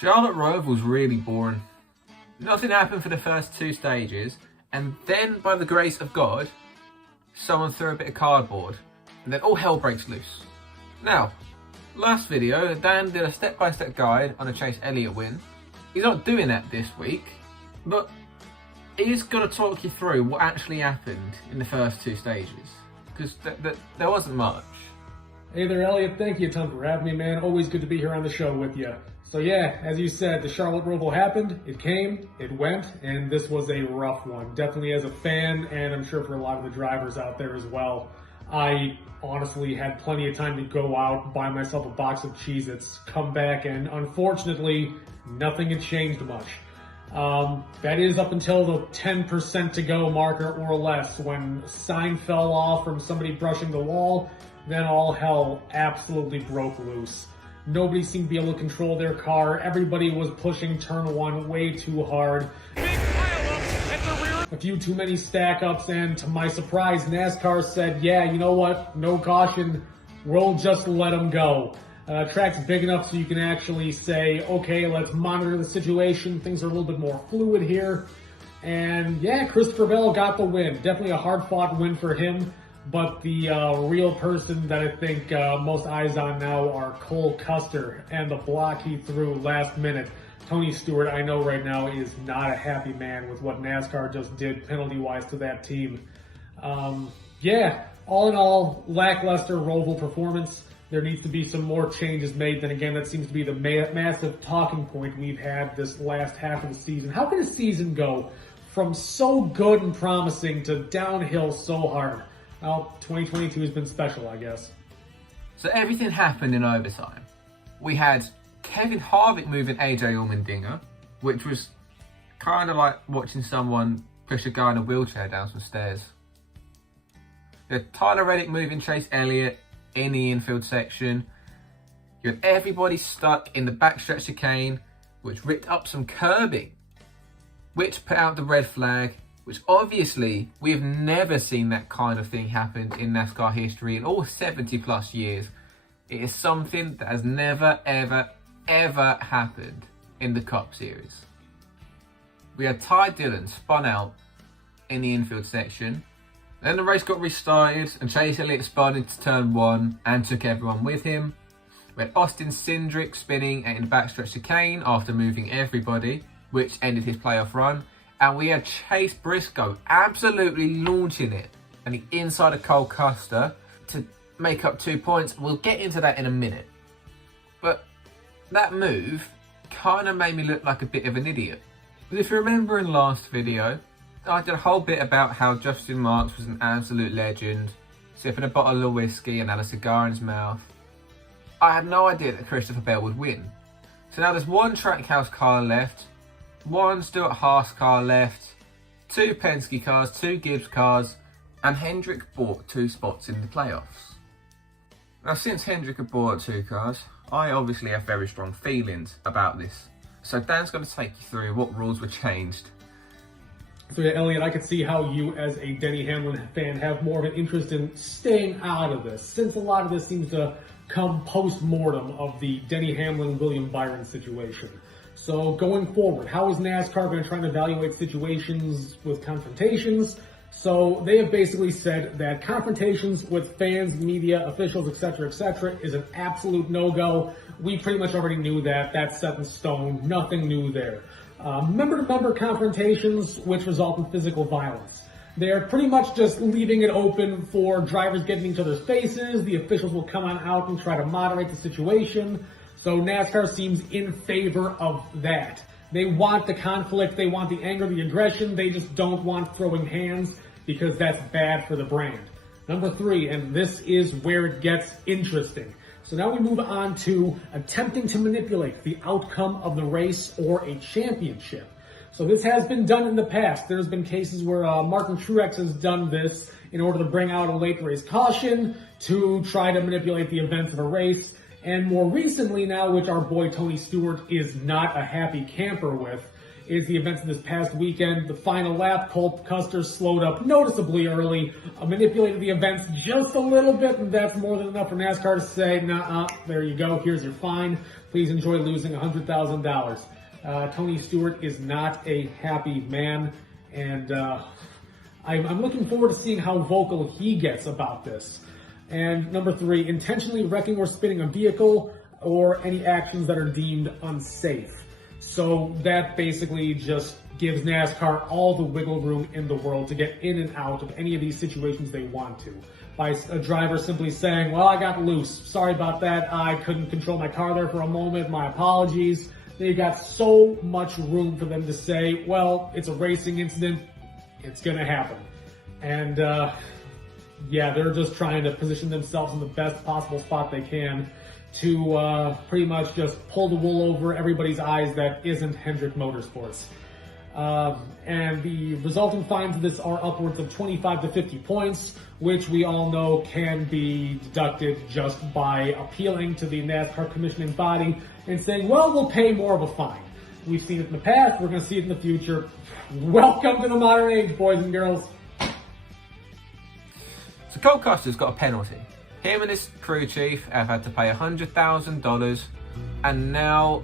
Charlotte Roval was really boring. Nothing happened for the first two stages, and then by the grace of God, someone threw a bit of cardboard, and then all hell breaks loose. Now, last video, Dan did a step-by-step guide on a Chase Elliott win. He's not doing that this week, but he's going to talk you through what actually happened in the first two stages, because there wasn't much. Hey there, Elliot. Thank you a ton for having me, man. Always good to be here on the show with you. So yeah, as you said, the Charlotte Roval happened, it came, it went, and this was a rough one. Definitely as a fan, and I'm sure for a lot of the drivers out there as well. I honestly had plenty of time to go out, buy myself a box of Cheez-Its, come back, and unfortunately, nothing had changed much. That is up until the 10% to go marker or less. When a sign fell off from somebody brushing the wall, then all hell absolutely broke loose. Nobody seemed to be able to control their car. Everybody was pushing turn one way too hard. A few too many stack ups, and to my surprise, NASCAR said, yeah, you know what? No caution. We'll just let them go. Track's big enough so you can actually say, okay, let's monitor the situation. Things are a little bit more fluid here. And yeah, Christopher Bell got the win. Definitely a hard-fought win for him. But the real person that I think most eyes on now are Cole Custer and the block he threw last minute. Tony Stewart, I know right now, is not a happy man with what NASCAR just did penalty-wise to that team. Yeah, all in all, lackluster Roval performance. There needs to be some more changes made. Then again, that seems to be the massive talking point we've had this last half of the season. How can a season go from so good and promising to downhill so hard? Well, 2022 has been special, I guess. So everything happened in overtime. We had Kevin Harvick moving AJ Allmendinger, which was kind of like watching someone push a guy in a wheelchair down some stairs. You had Tyler Reddick moving Chase Elliott in the infield section. You had everybody stuck in the backstretch chicane, which ripped up some curbing, which put out the red flag, which obviously we have never seen that kind of thing happen in NASCAR history in all 70 plus years. It is something that has never, ever, ever happened in the Cup Series. We had Ty Dillon spun out in the infield section. Then the race got restarted and Chase Elliott spun into turn one and took everyone with him. We had Austin Cindric spinning in the backstretch chicane after moving everybody, which ended his playoff run. And we had Chase Briscoe absolutely launching it and the inside of Cole Custer to make up 2 points. We'll get into that in a minute. But that move kind of made me look like a bit of an idiot. But if you remember in last video, I did a whole bit about how Justin Marks was an absolute legend, sipping a bottle of whiskey and had a cigar in his mouth. I had no idea that Christopher Bell would win. So now there's one Trackhouse car left, one Stuart Haas car left, two Penske cars, two Gibbs cars, and Hendrick bought 2 spots in the playoffs. Now since Hendrick had bought 2 cars, I obviously have very strong feelings about this. So Dan's going to take you through what rules were changed. So yeah, Elliot, I could see how you as a Denny Hamlin fan have more of an interest in staying out of this, since a lot of this seems to come post-mortem of the Denny Hamlin-William Byron situation. So going forward, how is NASCAR going to try and evaluate situations with confrontations? So they have basically said that confrontations with fans, media, officials, etc., is an absolute no-go. We pretty much already knew that. That's set in stone. Nothing new there. Member-to-member confrontations, which result in physical violence. They're pretty much just leaving it open for drivers getting in each other's faces. The officials will come on out and try to moderate the situation. So NASCAR seems in favor of that. They want the conflict, they want the anger, the aggression, they just don't want throwing hands because that's bad for the brand. Number 3, and this is where it gets interesting. So now we move on to attempting to manipulate the outcome of the race or a championship. So this has been done in the past. There's been cases where Martin Truex has done this in order to bring out a late race caution to try to manipulate the events of a race. And more recently now, which our boy Tony Stewart is not a happy camper with, It's the events of this past weekend. The final lap, Cole Custer slowed up noticeably early, manipulated the events just a little bit, and that's more than enough for NASCAR to say, nah, there you go, here's your fine. Please enjoy losing $100,000. Tony Stewart is not a happy man, and I'm looking forward to seeing how vocal he gets about this. And number 3, intentionally wrecking or spinning a vehicle or any actions that are deemed unsafe. So that basically just gives NASCAR all the wiggle room in the world to get in and out of any of these situations they want to. By a driver simply saying, well, I got loose. Sorry about that. I couldn't control my car there for a moment. My apologies. They got so much room for them to say, well, it's a racing incident. It's going to happen. And, yeah, they're just trying to position themselves in the best possible spot they can to pretty much just pull the wool over everybody's eyes that isn't Hendrick Motorsports. And the resulting fines of this are upwards of 25 to 50 points, which we all know can be deducted just by appealing to the NASCAR commissioning body and saying, well, we'll pay more of a fine. We've seen it in the past, we're going to see it in the future. Welcome to the modern age, boys and girls. So Cole Custer's got a penalty. Him and his crew chief have had to pay $100,000, and now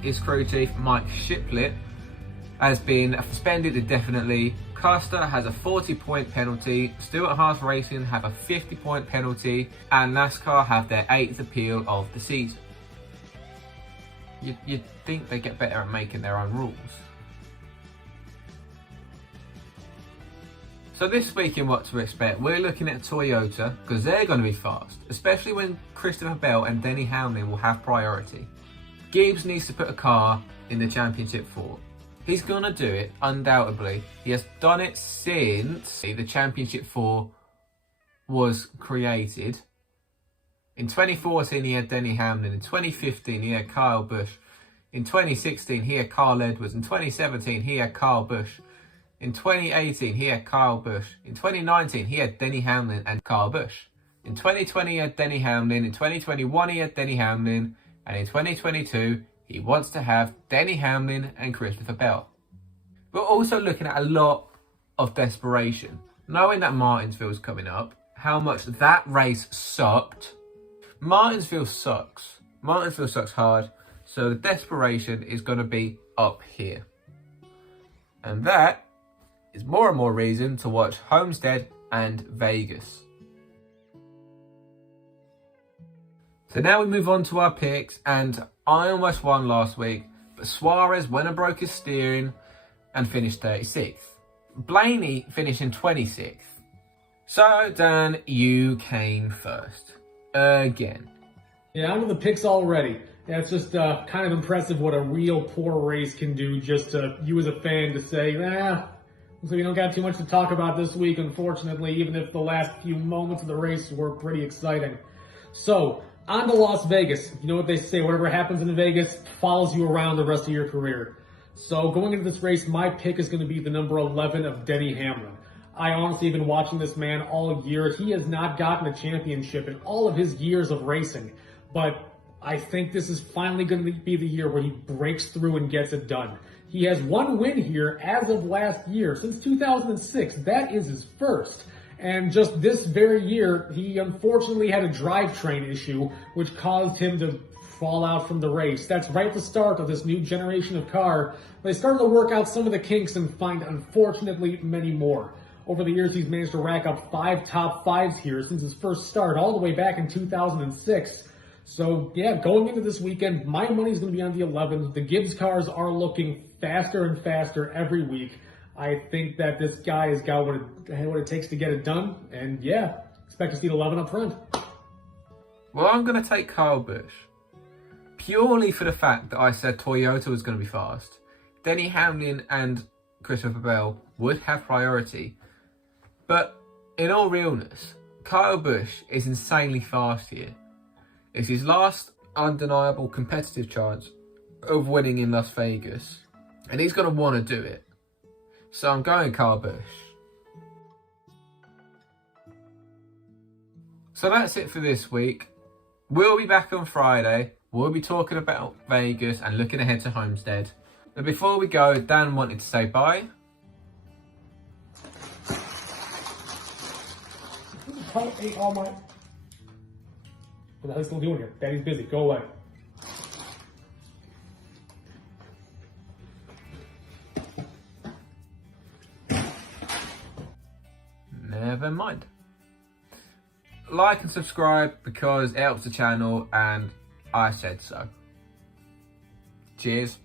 his crew chief, Mike Shiplett, has been suspended indefinitely. Custer has a 40-point penalty, Stewart Haas Racing have a 50-point penalty, and NASCAR have their 8th appeal of the season. You'd think they get better at making their own rules. So this week in What to Expect, we're looking at Toyota because they're going to be fast, especially when Christopher Bell and Denny Hamlin will have priority. Gibbs needs to put a car in the Championship 4. He's going to do it, undoubtedly. He has done it since the Championship 4 was created. In 2014 he had Denny Hamlin, in 2015 he had Kyle Busch, in 2016 he had Carl Edwards, in 2017 he had Kyle Busch. In 2018, he had Kyle Busch. In 2019, he had Denny Hamlin and Kyle Busch. In 2020, he had Denny Hamlin. In 2021, he had Denny Hamlin. And in 2022, he wants to have Denny Hamlin and Christopher Bell. We're also looking at a lot of desperation. Knowing that Martinsville's coming up, how much that race sucked. Martinsville sucks. Martinsville sucks hard. So the desperation is going to be up here. And that is more and more reason to watch Homestead and Vegas. So now we move on to our picks, and I almost won last week, but Suarez went and broke his steering and finished 36th. Blaney finished in 26th. So Dan, you came first. Again. Yeah, I'm in the picks already. Yeah, it's just kind of impressive what a real poor race can do just to you as a fan to say, so we don't got too much to talk about this week, unfortunately, even if the last few moments of the race were pretty exciting. So, on to Las Vegas. You know what they say, whatever happens in Vegas follows you around the rest of your career. So, going into this race, my pick is going to be the number 11 of Denny Hamlin. I honestly have been watching this man all year. He has not gotten a championship in all of his years of racing, but I think this is finally going to be the year where he breaks through and gets it done. He has one win here as of last year, since 2006. That is his first. And just this very year, he unfortunately had a drivetrain issue, which caused him to fall out from the race. That's right at the start of this new generation of car. They started to work out some of the kinks and find, unfortunately, many more. Over the years, he's managed to rack up 5 top 5s here since his first start, all the way back in 2006. So, yeah, going into this weekend, my money's going to be on the 11. The Gibbs cars are looking faster and faster every week. I think that this guy has got what it takes to get it done. And, yeah, expect to see the 11 up front. Well, I'm going to take Kyle Busch. Purely for the fact that I said Toyota was going to be fast. Denny Hamlin and Christopher Bell would have priority. But, in all realness, Kyle Busch is insanely fast here. It's his last undeniable competitive chance of winning in Las Vegas. And he's going to want to do it. So I'm going Kyle Busch. So that's it for this week. We'll be back on Friday. We'll be talking about Vegas and looking ahead to Homestead. But before we go, Dan wanted to say bye. Ate all my... What the hell are you still doing here? Daddy's busy. Go away. Never mind. Like and subscribe because it helps the channel and I said so. Cheers.